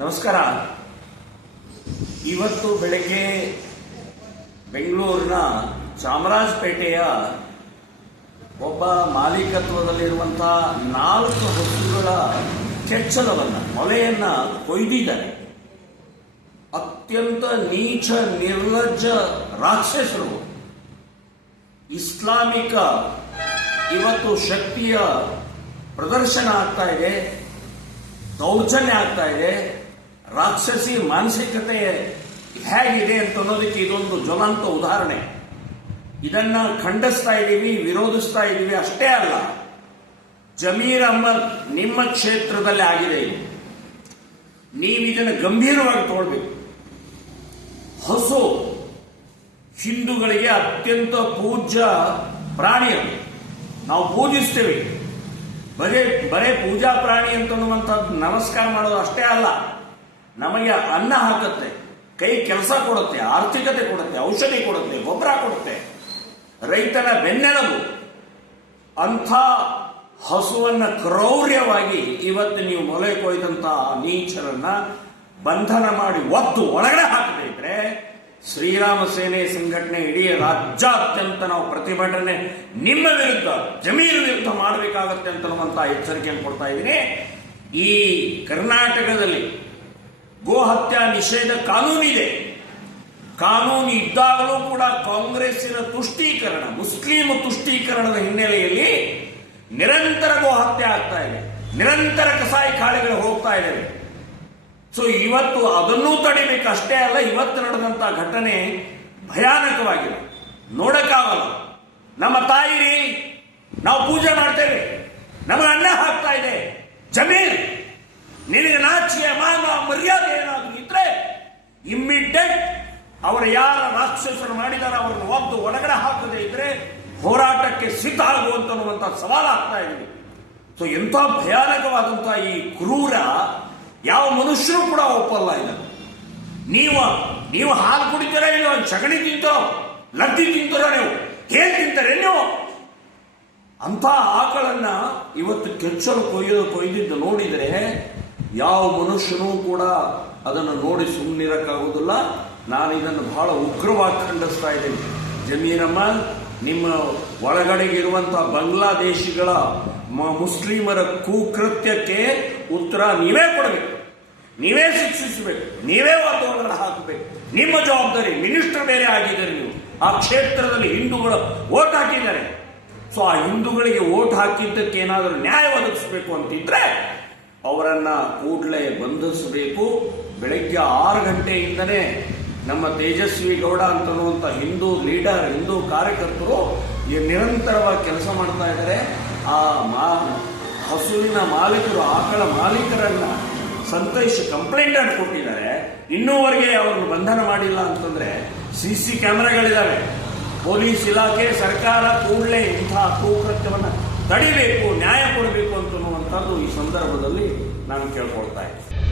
ನಮಸ್ಕಾರ. ಇವತ್ತು ಬೆಳಗ್ಗೆ ಬೆಂಗಳೂರಿನ ಚಾಮರಾಜಪೇಟೆಯ ಒಬ್ಬ ಮಾಲೀಕತ್ವದಲ್ಲಿರುವಂತಹ 4 ಹಸುಗಳ ಕೆಚ್ಚಲವನ್ನು ಮೊಲೆಯನ್ನ ಕೊಯ್ದಿದ್ದಾರೆ. ಅತ್ಯಂತ ನೀಚ ನಿರ್ಲಜ್ಜ ರಾಕ್ಷಸರು. ಇಸ್ಲಾಮಿಕ ಇವತ್ತು ಶಕ್ತಿಯ ಪ್ರದರ್ಶನ ಆಗ್ತಾ ಇದೆ, ದೌರ್ಜನ್ಯ ಆಗ್ತಾ ಇದೆ. ರಾಕ್ಷಸಿ ಮಾನಸಿಕತೆ ಹೇಗಿದೆ ಅಂತ ಅನ್ನೋದಕ್ಕೆ ಇದೊಂದು ಜ್ವಲಂತ ಉದಾಹರಣೆ. ಇದನ್ನ ಖಂಡಿಸ್ತಾ ಇದ್ದೀವಿ, ವಿರೋಧಿಸ್ತಾ ಇದ್ದೀವಿ. ಅಷ್ಟೇ ಅಲ್ಲ, ಜಮೀರ್ ಅಹ್ಮದ್ ನಿಮ್ಮ ಕ್ಷೇತ್ರದಲ್ಲಿ ಆಗಿದೆ. ನೀವು ಇದನ್ನು ಗಂಭೀರವಾಗಿ ತಗೊಳ್ಬೇಕು. ಹಸು ಹಿಂದೂಗಳಿಗೆ ಅತ್ಯಂತ ಪೂಜ್ಯ ಪ್ರಾಣಿ. ಅದು ನಾವು ಪೂಜಿಸ್ತೇವೆ. ಬರೇ ಪೂಜಾ ಪ್ರಾಣಿ ಅಂತನ್ನುವಂಥದ್ದು ನಮಸ್ಕಾರ ಮಾಡೋದು ಅಷ್ಟೇ ಅಲ್ಲ, ನಮಗೆ ಅನ್ನ ಹಾಕುತ್ತೆ, ಕೈ ಕೆಲಸ ಕೊಡುತ್ತೆ, ಆರ್ಥಿಕತೆ ಕೊಡುತ್ತೆ, ಔಷಧಿ ಕೊಡುತ್ತೆ, ಗೊಬ್ಬರ ಕೊಡುತ್ತೆ, ರೈತನ ಬೆನ್ನೆಲುಬು. ಅಂಥ ಹಸುವನ್ನ ಕ್ರೌರ್ಯವಾಗಿ ಇವತ್ತು ನೀವು ಮೊಲೆ ಕೊಯ್ದಂತಹ ನೀಚರನ್ನ ಬಂಧನ ಮಾಡಿ ಒತ್ತು ಒಳಗಡೆ ಹಾಕದೇ ಇದ್ರೆ ಶ್ರೀರಾಮ ಸೇನೆ ಸಂಘಟನೆ ಇಡೀ ರಾಜ್ಯಾದ್ಯಂತ ನಾವು ಪ್ರತಿಭಟನೆ ನಿಮ್ಮ ವಿರುದ್ಧ, ಜಮೀರ್ ವಿರುದ್ಧ ಮಾಡಬೇಕಾಗತ್ತೆ ಅಂತನ್ನುವಂತ ಎಚ್ಚರಿಕೆಯನ್ನು ಕೊಡ್ತಾ ಇದ್ದೀನಿ. ಈ ಕರ್ನಾಟಕದಲ್ಲಿ ಗೋ ಹತ್ಯಾ ನಿಷೇಧ ಕಾನೂನಿದೆ. ಕಾನೂನು ಇದ್ದಾಗಲೂ ಕೂಡ ಕಾಂಗ್ರೆಸ್ಸಿನ ತುಷ್ಟೀಕರಣ, ಮುಸ್ಲಿಂ ತುಷ್ಟೀಕರಣದ ಹಿನ್ನೆಲೆಯಲ್ಲಿ ನಿರಂತರ ಗೋ ಹತ್ಯೆ ಆಗ್ತಾ ಇದೆ, ನಿರಂತರ ಕಸಾಯಿ ಖಾನೆಗಳು ಹೋಗ್ತಾ ಇದ್ದಾವೆ. ಸೊ ಇವತ್ತು ಅದನ್ನೂ ತಡಿಬೇಕು. ಅಷ್ಟೇ ಅಲ್ಲ, ಇವತ್ತು ನಡೆದಂತ ಘಟನೆ ಭಯಾನಕವಾಗಿದೆ, ನೋಡಕ್ಕಾಗಲ್ಲ. ನಮ್ಮ ತಾಯಿ ನಾವು ಪೂಜೆ ಮಾಡ್ತೇವೆ, ನಮಗೆ ಅನ್ನ ಹಾಕ್ತಾ ಇದೆ. ಜಮೀರ್, ನಿನಗೆ ನಾಚಿಕೆ ಮಾನ ಮರ್ಯಾದೆ ಏನಾದರೂ ಇದ್ರೆ ಇಮ್ಮಿಡಿಯೇಟ್ ಅವರು ಯಾರ ರಾಕ್ಷಸರು ಮಾಡಿದಾರೆ ಅವರನ್ನು ಒದ್ದು ಒಳಗಡೆ ಹಾಕದೇ ಇದ್ರೆ ಹೋರಾಟಕ್ಕೆ ಸಿದ್ಧ ಆಗುವಂತ ಸವಾಲು ಆಗ್ತಾ ಇದ್ದೀವಿ. ಸೊ ಎಂಥ ಭಯಾನಕವಾದಂತಹ ಈ ಕ್ರೂರ ಯಾವ ಮನುಷ್ಯರು ಕೂಡ ಒಪ್ಪಲ್ಲ ಇದನ್ನು. ನೀವು ಹಾಲು ಕುಡಿತೀರ, ಇಲ್ಲ ಸಗಣಿ ತಿಂತಾರೋ, ಲದ್ದಿ ತಿಂತಾರೋ, ನೀವು ಹೇಗೆ ತಿಂತಾರೆ ನೀವು? ಅಂಥ ಆಕಳನ್ನ ಇವತ್ತು ಕೆಚ್ಚಲು ಕೊಯ್ದಿದ್ದು ನೋಡಿದರೆ ಯಾವ ಮನುಷ್ಯನೂ ಕೂಡ ಅದನ್ನು ನೋಡಿ ಸುಮ್ಮನಿರಕ್ಕಾಗುವುದಿಲ್ಲ. ನಾನು ಇದನ್ನು ಬಹಳ ಉಗ್ರವಾಗಿ ಖಂಡಿಸ್ತಾ ಇದ್ದೇನೆ. ಜಮೀರ್ ಅಹ್ಮದ್, ನಿಮ್ಮ ಒಳಗಡೆಗಿರುವಂತಹ ಬಾಂಗ್ಲಾದೇಶಿಗಳ ಮುಸ್ಲಿಮರ ಕುಕೃತ್ಯಕ್ಕೆ ಉತ್ತರ ನೀವೇ ಕೊಡಬೇಕು, ನೀವೇ ಶಿಕ್ಷಿಸಬೇಕು, ನೀವೇ ಒಳಗಡೆ ಹಾಕಬೇಕು. ನಿಮ್ಮ ಜವಾಬ್ದಾರಿ. ಮಿನಿಸ್ಟರ್ ಬೇರೆ ಆಗಿದ್ದಾರೆ ನೀವು. ಆ ಕ್ಷೇತ್ರದಲ್ಲಿ ಹಿಂದೂಗಳು ವೋಟ್ ಹಾಕಿದ್ದಾರೆ. ಸೊ ಆ ಹಿಂದೂಗಳಿಗೆ ವೋಟ್ ಹಾಕಿದ್ದಕ್ಕೆ ಏನಾದರೂ ನ್ಯಾಯ ಒದಗಿಸಬೇಕು ಅಂತಿದ್ರೆ ಅವರನ್ನ ಕೂಡಲೇ ಬಂಧಿಸಬೇಕು. ಬೆಳಗ್ಗೆ 6 ಗಂಟೆಯಿಂದನೇ ನಮ್ಮ ತೇಜಸ್ವಿ ಗೌಡ ಅಂತನ್ನುವಂಥ ಹಿಂದೂ ಲೀಡರ್, ಹಿಂದೂ ಕಾರ್ಯಕರ್ತರು ನಿರಂತರವಾಗಿ ಕೆಲಸ ಮಾಡ್ತಾ ಇದ್ದಾರೆ. ಆ ಹಸುವಿನ ಮಾಲೀಕರು, ಆಕಳ ಮಾಲೀಕರನ್ನ ಸಂತೈಸಿ ಕಂಪ್ಲೇಂಟ್ ಅನ್ನು ಕೊಟ್ಟಿದ್ದಾರೆ. ಇನ್ನೂವರೆಗೆ ಅವ್ರನ್ನು ಬಂಧನ ಮಾಡಿಲ್ಲ ಅಂತಂದ್ರೆ CC ಕ್ಯಾಮೆರಾಗಳಿದ್ದಾವೆ. ಪೊಲೀಸ್ ಇಲಾಖೆ, ಸರ್ಕಾರ ಕೂಡಲೇ ಇಂತಹ ಕುಕೃತ್ಯವನ್ನು ತಡಿಬೇಕು, ನ್ಯಾಯ ಕೊಡಬೇಕು ಅಂತನ್ನುವಂಥದ್ದು ಈ ಸಂದರ್ಭದಲ್ಲಿ ನಾನು ಕೇಳ್ಕೊಳ್ತಾ ಇದ್ದೀನಿ.